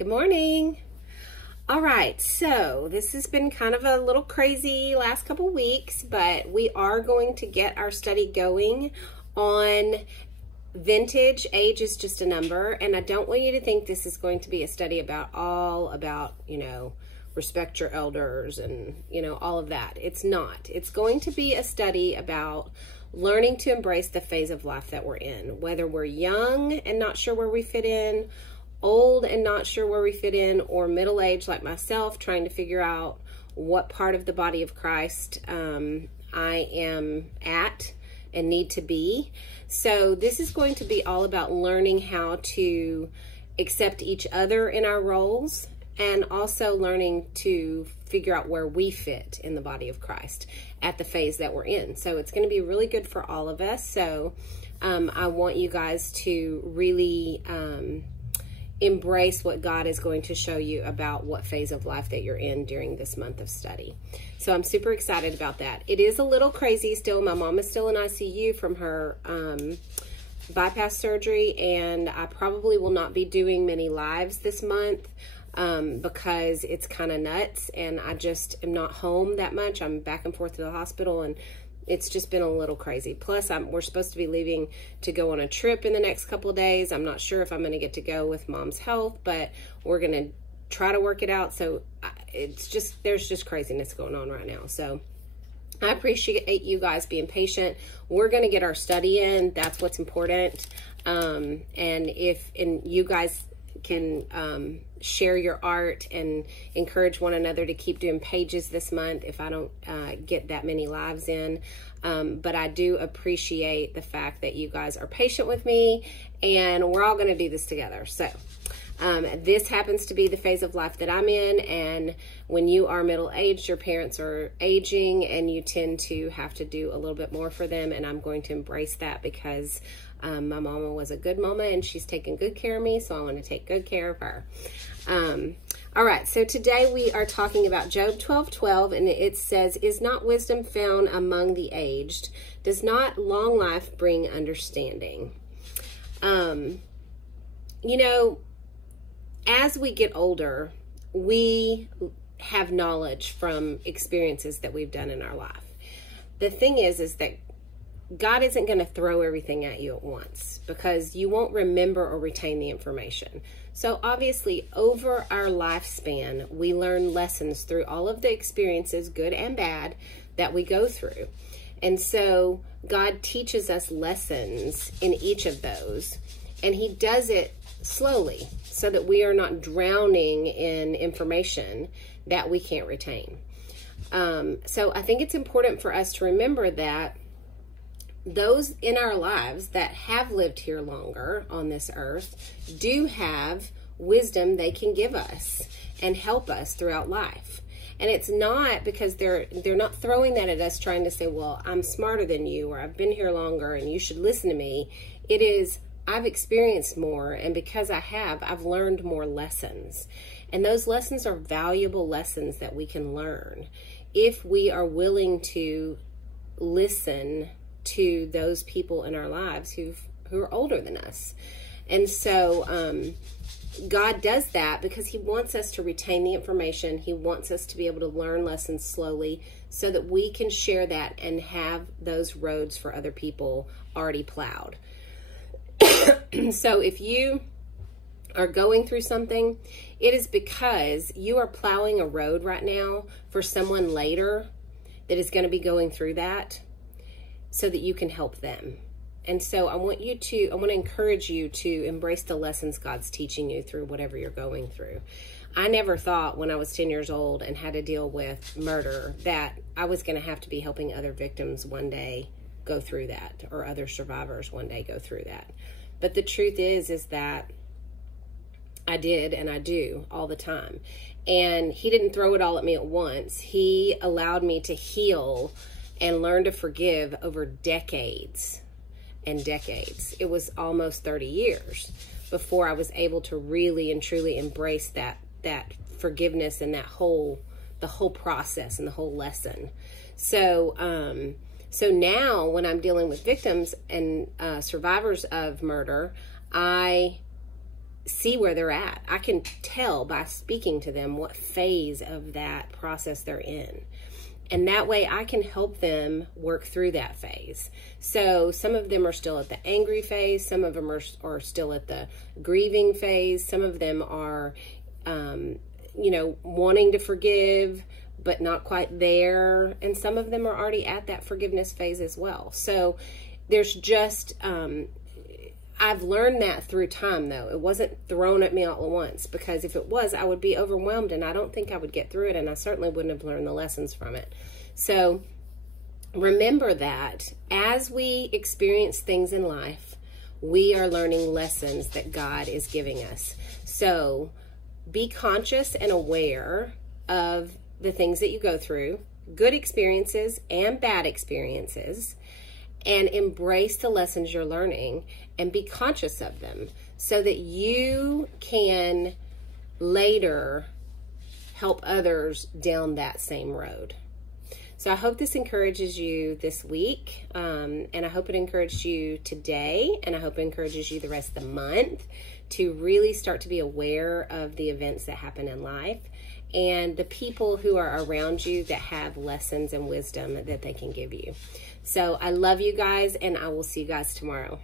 Good morning. All right, so this has been kind of a little crazy last couple weeks, but we are going to get our study going on vintage. Age is just a number, and I don't want you to think this is going to be a study about respect your elders and, all of that. It's not. It's going to be a study about learning to embrace the phase of life that we're in, whether we're young and not sure where we fit in, old and not sure where we fit in, or middle-aged like myself, trying to figure out what part of the body of Christ I am at and need to be. So this is going to be all about learning how to accept each other in our roles, and also learning to figure out where we fit in the body of Christ at the phase that we're in. So it's going to be really good for all of us. So I want you guys to really embrace what God is going to show you about what phase of life that you're in during this month of study. So I'm super excited about that. It is a little crazy still. My mom is still in ICU from her bypass surgery, and I probably will not be doing many lives this month because it's kind of nuts, and I just am not home that much. I'm back and forth to the hospital, and it's just been a little crazy. Plus, we're supposed to be leaving to go on a trip in the next couple of days. I'm not sure if I'm going to get to go with Mom's health, but we're going to try to work it out. So there's just craziness going on right now. So I appreciate you guys being patient. We're going to get our study in. That's what's important. And you guys can share your art and encourage one another to keep doing pages this month if I don't get that many lives in. But I do appreciate the fact that you guys are patient with me, and we're all going to do this together. So this happens to be the phase of life that I'm in, and when you are middle-aged, your parents are aging, and you tend to have to do a little bit more for them, and I'm going to embrace that because my mama was a good mama, and she's taken good care of me, so I want to take good care of her. All right, so today we are talking about Job 12:12, and it says, "Is not wisdom found among the aged? Does not long life bring understanding?" As we get older, we have knowledge from experiences that we've done in our life. The thing is that God isn't going to throw everything at you at once, because you won't remember or retain the information. So obviously, over our lifespan, we learn lessons through all of the experiences, good and bad, that we go through. And so God teaches us lessons in each of those, and he does it slowly so that we are not drowning in information that we can't retain. So I think it's important for us to remember that those in our lives that have lived here longer on this earth do have wisdom they can give us and help us throughout life. And it's not because they're not throwing that at us trying to say, well, I'm smarter than you, or I've been here longer and you should listen to me. It is, I've experienced more, and because I have, I've learned more lessons. And those lessons are valuable lessons that we can learn if we are willing to listen to those people in our lives who are older than us. And so God does that because he wants us to retain the information. He wants us to be able to learn lessons slowly so that we can share that and have those roads for other people already plowed. So if you are going through something, it is because you are plowing a road right now for someone later that is going to be going through that, so that you can help them. And so I want to encourage you to embrace the lessons God's teaching you through whatever you're going through. I never thought when I was 10 years old and had to deal with murder that I was going to have to be helping other victims one day go through that, or other survivors one day go through that. But the truth is that I did, and I do all the time. And he didn't throw it all at me at once. He allowed me to heal and learn to forgive over decades and decades. It was almost 30 years before I was able to really and truly embrace that forgiveness and the whole process and the whole lesson. So so now when I'm dealing with victims and survivors of murder, I see where they're at. I can tell by speaking to them what phase of that process they're in. And that way I can help them work through that phase. So some of them are still at the angry phase. Some of them are still at the grieving phase. Some of them are, you know, wanting to forgive, but not quite there. And some of them are already at that forgiveness phase as well. So there's just, I've learned that through time, though. It wasn't thrown at me all at once, because if it was, I would be overwhelmed and I don't think I would get through it, and I certainly wouldn't have learned the lessons from it. So remember that as we experience things in life, we are learning lessons that God is giving us. So be conscious and aware of the things that you go through, good experiences and bad experiences, and embrace the lessons you're learning and be conscious of them so that you can later help others down that same road. So I hope this encourages you this week, and I hope it encouraged you today, and I hope it encourages you the rest of the month to really start to be aware of the events that happen in life and the people who are around you that have lessons and wisdom that they can give you. So I love you guys, and I will see you guys tomorrow.